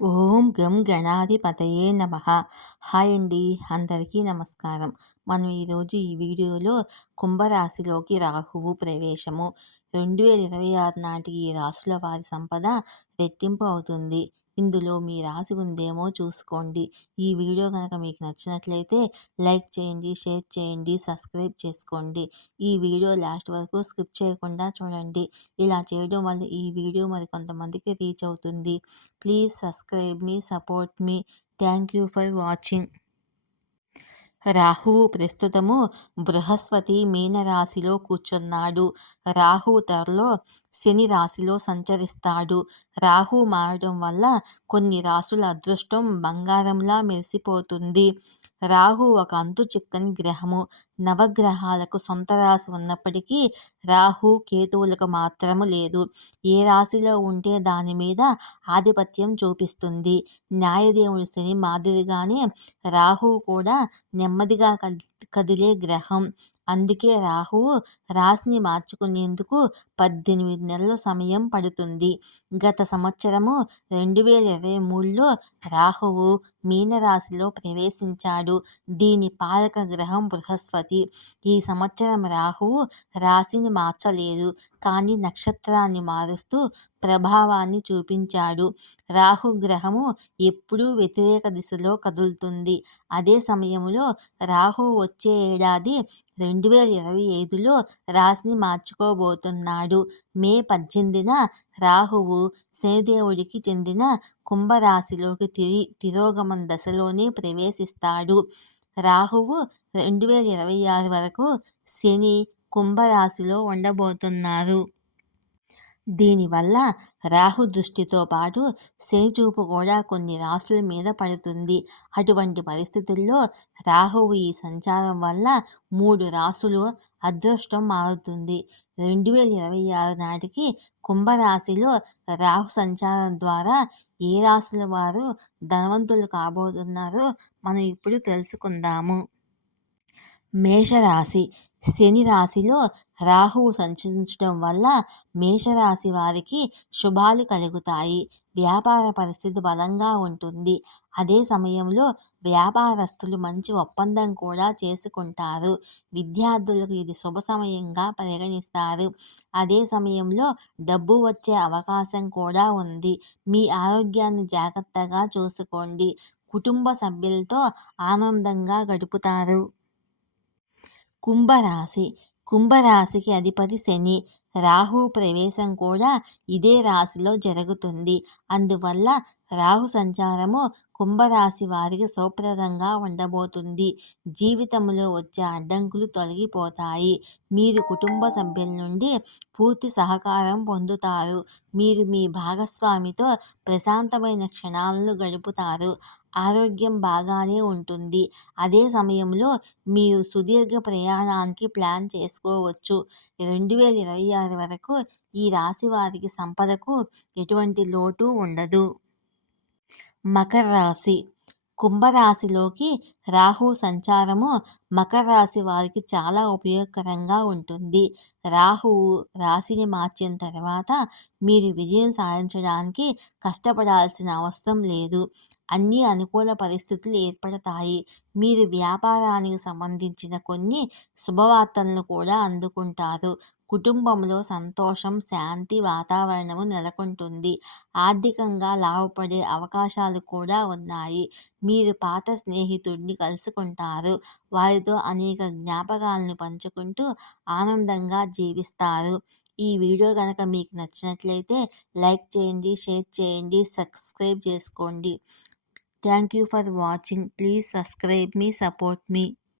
ఓం గం గణాధిపతయే నమ. హాయ్ అండి అందరికీ నమస్కారం. మనం ఈరోజు ఈ వీడియోలో కుంభరాశిలోకి రాహువు ప్రవేశము. రెండు వేల ఇరవై ఆరు నాటికి ఈ రాశుల వారి సంపద రెట్టింపు అవుతుంది. ఇందులో మీ రాసి ఉందేమో చూసుకోండి. ఈ వీడియో కనుక మీకు నచ్చినట్లయితే లైక్ చేయండి షేర్ చేయండి సబ్స్క్రైబ్ చేసుకోండి. ఈ వీడియో లాస్ట్ వరకు స్కిప్ చేయకుండా చూడండి. ఇలా చేయడం వల్ల ఈ వీడియో మరి కొంతమందికి రీచ్ అవుతుంది. ప్లీజ్ సబ్స్క్రైబ్ మీ support me. Thank you for watching. రాహువు ప్రస్తుతము బృహస్పతి మీనరాశిలో కూర్చున్నాడు. రాహు త్వరలో శని రాశిలో సంచరిస్తాడు. రాహు మారడం వల్ల కొన్ని రాసుల అదృష్టం బంగారంలా మెరిసిపోతుంది. రాహు ఒక అంతు చిక్కని గ్రహము. నవగ్రహాలకు సొంత రాశి ఉన్నప్పటికీ రాహు కేతువులకు మాత్రము లేదు. ఏ రాశిలో ఉంటే దాని మీద ఆధిపత్యం చూపిస్తుంది. న్యాయదేవుడు శని మాదిరిగానే రాహు కూడా నెమ్మదిగా కదిలే గ్రహం. అందుకే రాహువు రాశిని మార్చుకునేందుకు పద్దెనిమిది నెలల సమయం పడుతుంది. గత సంవత్సరము రెండు వేల ఇరవై మూడులో రాహువు మీనరాశిలో ప్రవేశించాడు. దీని పాలక గ్రహం బృహస్పతి. ఈ సంవత్సరం రాహువు రాశిని మార్చలేదు. కానీ నక్షత్రాన్ని మారుస్తూ ప్రభావాన్ని చూపించాడు. రాహుగ్రహము ఎప్పుడూ వ్యతిరేక దిశలో కదులుతుంది. అదే సమయంలో రాహు వచ్చే ఏడాది రెండు వేల ఇరవై ఐదులో రాశిని మార్చుకోబోతున్నాడు. మే పద్దెనిమిదిన రాహువు శనిదేవుడికి చెందిన కుంభరాశిలోకి తిరి తిరోగమన దశలోనే ప్రవేశిస్తాడు. రాహువు రెండు వేల ఇరవై ఆరు వరకు శని కుంభరాశిలో ఉండబోతున్నారు. దీనివల్ల రాహు దృష్టితో పాటు శని చూపు కూడా కొన్ని రాసుల మీద పడుతుంది. అటువంటి పరిస్థితుల్లో రాహువు ఈ సంచారం వల్ల మూడు రాసులు అదృష్టం మారుతుంది. రెండు వేల ఇరవై ఆరు నాటికి కుంభరాశిలో రాహు సంచారం ద్వారా ఏ రాసుల వారు ధనవంతులు కాబోతున్నారో మనం ఇప్పుడు తెలుసుకుందాము. మేషరాశి శని రాశిలో రాహువు సంచరించడం వల్ల మేషరాశి వారికి శుభాలు కలుగుతాయి. వ్యాపార పరిస్థితి బలంగా ఉంటుంది. అదే సమయంలో వ్యాపారస్తులు మంచి ఒప్పందం కూడా చేసుకుంటారు. విద్యార్థులకు ఇది శుభ సమయంగా పరిగణిస్తారు. అదే సమయంలో డబ్బు వచ్చే అవకాశం కూడా ఉంది. మీ ఆరోగ్యాన్ని జాగ్రత్తగా చూసుకోండి. కుటుంబ సభ్యులతో ఆనందంగా గడుపుతారు. కుంభరాశి కుంభరాశికి అధిపతి శని రాహు ప్రవేశం కూడా ఇదే రాశిలో జరుగుతుంది. అందువల్ల రాహు సంచారము కుంభరాశి వారికి సౌప్రదంగా ఉండబోతుంది. జీవితంలో వచ్చే అడ్డంకులు తొలగిపోతాయి. మీరు కుటుంబ సభ్యుల నుండి పూర్తి సహకారం పొందుతారు. మీరు మీ భాగస్వామితో ప్రశాంతమైన క్షణాలను గడుపుతారు. ఆరోగ్యం బాగానే ఉంటుంది. అదే సమయంలో మీరు సుదీర్ఘ ప్రయాణానికి ప్లాన్ చేసుకోవచ్చు. రెండు వేల ఇరవై ఆరు వరకు ఈ రాశి వారికి సంపదకు ఎటువంటి లోటు ఉండదు. మకర రాశి. కుంభరాశిలోకి రాహు సంచారము మకర రాశి వారికి చాలా ఉపయోగకరంగా ఉంటుంది. రాహువు రాశిని మార్చిన తర్వాత మీరు విజయం సాధించడానికి కష్టపడాల్సిన అవసరం లేదు. అన్ని అనుకూల పరిస్థితులు ఏర్పడతాయి. మీరు వ్యాపారానికి సంబంధించిన కొన్ని శుభవార్తలను కూడా అందుకుంటారు. కుటుంబంలో సంతోషం శాంతి వాతావరణము నెలకొంటుంది. ఆర్థికంగా లాభపడే అవకాశాలు కూడా ఉన్నాయి. మీరు పాత స్నేహితుడిని కలుసుకుంటారు. వారితో అనేక జ్ఞాపకాలను పంచుకుంటూ ఆనందంగా జీవిస్తారు. ఈ వీడియో కనుక మీకు నచ్చినట్లయితే లైక్ చేయండి షేర్ చేయండి సబ్స్క్రైబ్ చేసుకోండి. Thank you for watching. Please subscribe me support me.